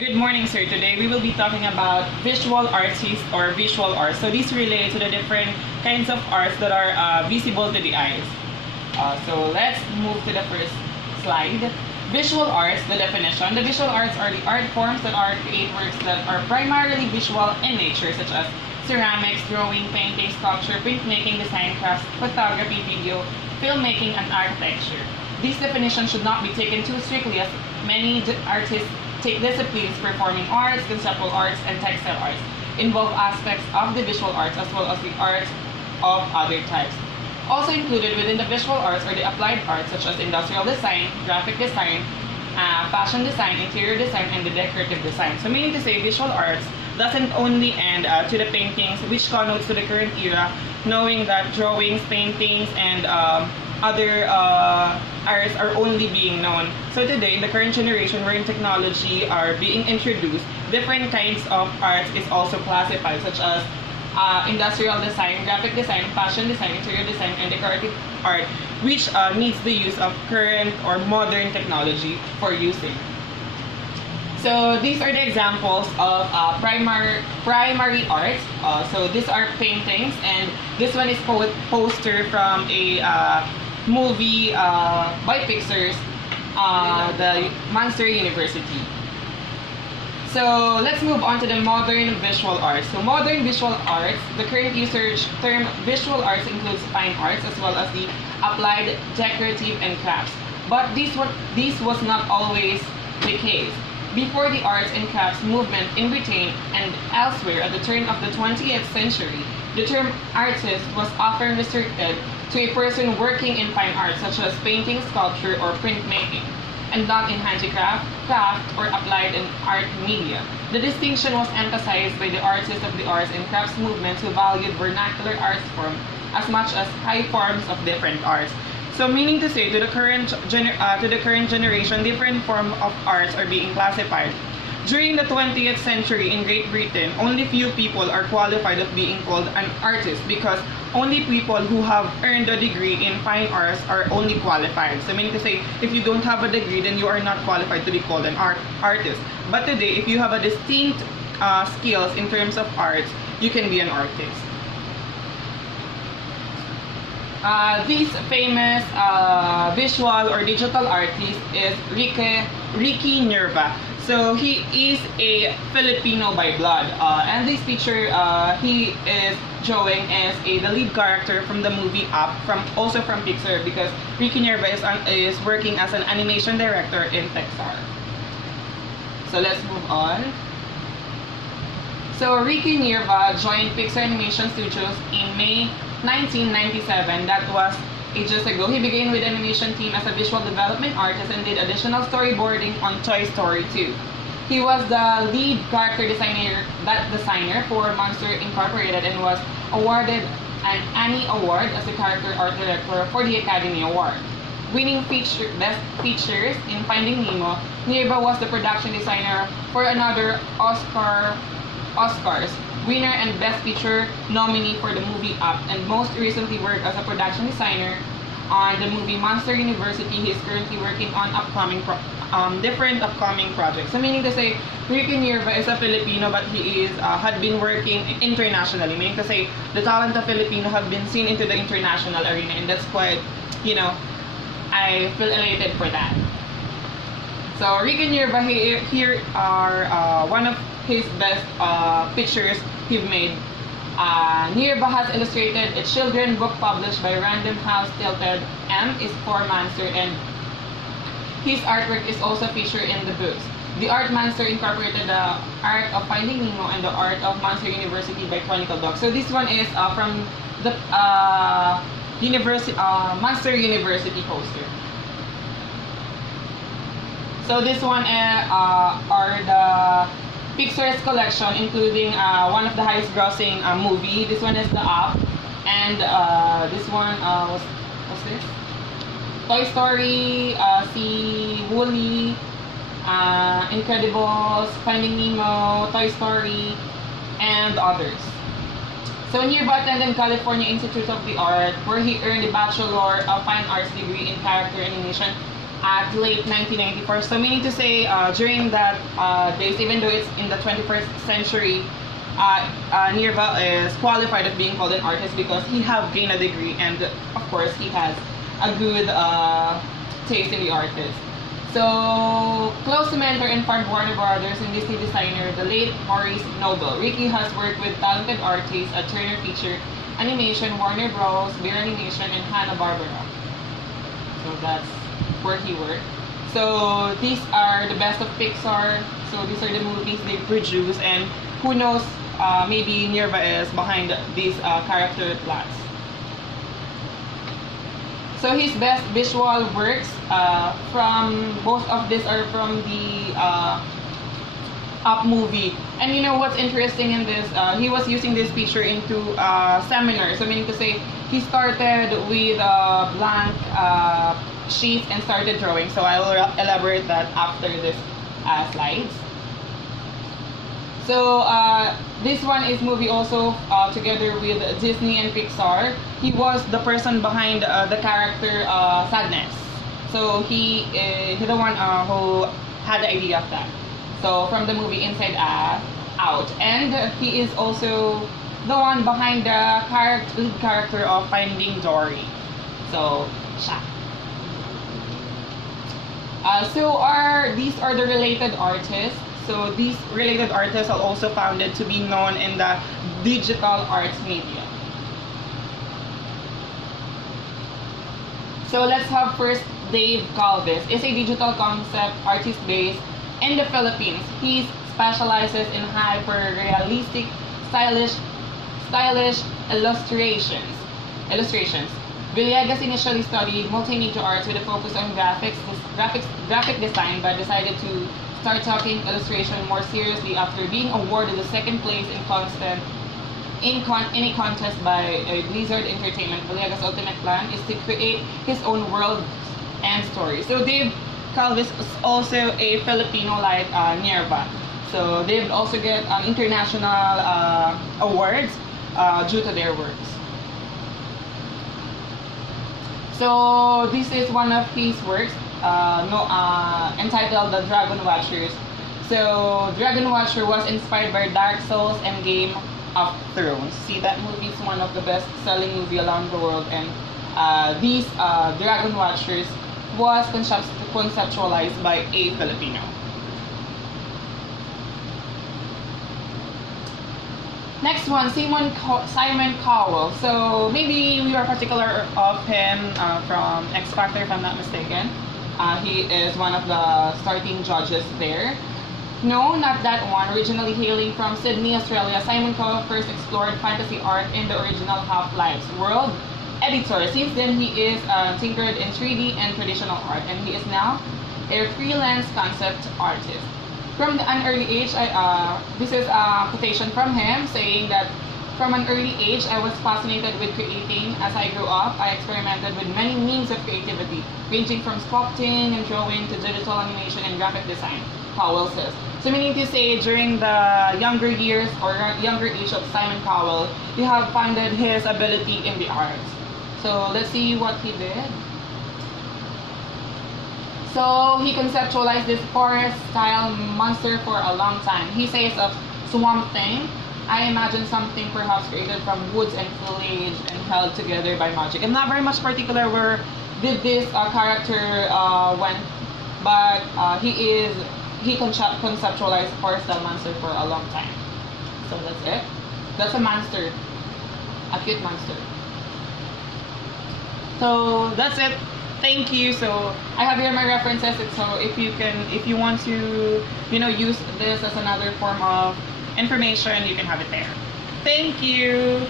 Good morning, sir. Today we will be talking about visual artists or visual arts. So these relate to the different kinds of arts that are visible to the eyes. So let's move to the first slide. Visual arts, the definition. The visual arts are the art forms that are create works that are primarily visual in nature, such as ceramics, drawing, painting, sculpture, printmaking, design crafts, photography, video, filmmaking, and architecture. These definitions should not be taken too strictly, as many artists take disciplines performing arts, conceptual arts, and textile arts involve aspects of the visual arts as well as the arts of other types. Also included within the visual arts are the applied arts such as industrial design, graphic design, fashion design, interior design, and the decorative design. So meaning to say visual arts doesn't only end to the paintings, which connotes to the current era, knowing that drawings, paintings, and other arts are only being known. So today, in the current generation wherein technology are being introduced, different kinds of arts is also classified, such as industrial design, graphic design, fashion design, interior design, and decorative art, which needs the use of current or modern technology for using. So these are the examples of primary arts. So these are paintings, and this one is poster from a movie by Pixar's the Monster University. So let's move on to the modern visual arts. So modern visual arts, the current usage term visual arts includes fine arts as well as the applied, decorative, and crafts. But this was not always the case. Before the arts and crafts movement in Britain and elsewhere at the turn of the 20th century, the term artist was often restricted to a person working in fine arts such as painting, sculpture, or printmaking, and not in handicraft, craft, or applied and art media. The distinction was emphasized by the artists of the arts and crafts movement who valued vernacular art form as much as high forms of different arts. So meaning to say, to the current generation, different forms of arts are being classified. During the 20th century in Great Britain, only few people are qualified of being called an artist because only people who have earned a degree in fine arts are only qualified. So meaning to say, if you don't have a degree, then you are not qualified to be called an artist. But today, if you have a distinct skills in terms of arts, you can be an artist. This famous visual or digital artist is Ricky Nerva. So he is a Filipino by blood, and this picture he is drawing as the lead character from the movie Up, also from Pixar, because Ricky Nerva is working as an animation director in Pixar. So let's move on. So Ricky Nerva joined Pixar Animation Studios in May 1997. That was ages ago. He began with the animation team as a visual development artist and did additional storyboarding on Toy Story 2. He was the lead character designer for Monster Incorporated and was awarded an Annie Award as the character art director for the Academy Award. Winning Best Features in Finding Nemo, Nerva was the production designer for another Oscars winner and Best Picture nominee for the movie Up, and most recently worked as a production designer on the movie Monster University. He is currently working on different upcoming projects. So meaning to say, Ricky Nerva is a Filipino, but he had been working internationally. Meaning to say, the talent of Filipino have been seen into the international arena, and that's quite, I feel elated for that. So Ricky Nerva, here are one of his best pictures he've made. Nerva has illustrated a children's book published by Random House Tilted. M is for Monster, and his artwork is also featured in the books. The Art Monster incorporated the art of Finding Nemo and the art of Monster University by Chronicle Dog. So this one is from the Monster University poster. So this one are the Pixar's collection, including one of the highest grossing movie. This one is the Up, and this one what's this? Toy Story, Wall-E, Incredibles, Finding Nemo, Toy Story, and others. So Nerva attended California Institute of the Art, where he earned a Bachelor of Fine Arts degree in character animation at late 1994. So meaning to say, during that days, even though it's in the 21st century, Nirva is qualified as being called an artist because he have gained a degree, and of course he has a good taste in the artist. So, close to mentor and part Warner Brothers and Disney designer, the late Maurice Noble. Ricky has worked with talented artists at Turner Feature Animation, Warner Bros., Bear Animation, and Hanna-Barbera. So that's where he worked. So these are the best of Pixar. So these are the movies they produce, and who knows, maybe Nirva is behind these character plots. So his best visual works, from most of these are from the Up movie. And you know what's interesting in this? He was using this feature into seminars. So meaning to say, he started with blank sheets and started drawing. So I will elaborate that after this slides. So this one is movie also together with Disney and Pixar. He was the person behind the character Sadness. So he's the one who had the idea of that. So from the movie Inside Out, and he is also the one behind the lead character of Finding Dory. So siya. These are the related artists. So these related artists are also founded to be known in the digital arts media. So let's have first Dave Calvis. Is a digital concept artist based in the Philippines. He specializes in hyper-realistic, stylish illustrations. Villegas initially studied multimedia arts with a focus on graphic design, but decided to start taking illustration more seriously after being awarded the second place in a contest by Blizzard Entertainment. Villegas' ultimate plan is to create his own world and story. So Dave Calvis is also a Filipino like Nirva. So they will also get international awards due to their works. So this is one of his works entitled The Dragon Watchers. So Dragon Watcher was inspired by Dark Souls and Game of Thrones. See, that movie is one of the best-selling movie around the world, and these Dragon Watchers was conceptualized by a Filipino. Next one, Simon Cowell. So maybe we are particular of him from X Factor, if I'm not mistaken. He is one of the starting judges there. No, not that one. Originally hailing from Sydney, Australia, Simon Cowell first explored fantasy art in the original Half-Life's world editor. Since then, he is tinkered in 3D and traditional art, and he is now a freelance concept artist. From an early age, this is a quotation from him saying that, from an early age, I was fascinated with creating. As I grew up, I experimented with many means of creativity, ranging from sculpting and drawing to digital animation and graphic design, Cowell says. So meaning to say, during the younger years or younger age of Simon Cowell, he have found his ability in the arts. So let's see what he did. So he conceptualized this forest-style monster for a long time. He says of Swamp Thing, I imagine something perhaps created from woods and foliage and held together by magic. I'm not very much particular where did this character went, but he conceptualized forest-style monster for a long time. So that's it. That's a monster, a cute monster. So that's it. Thank you. So I have here my references. So if you want to, use this as another form of information, you can have it there. Thank you.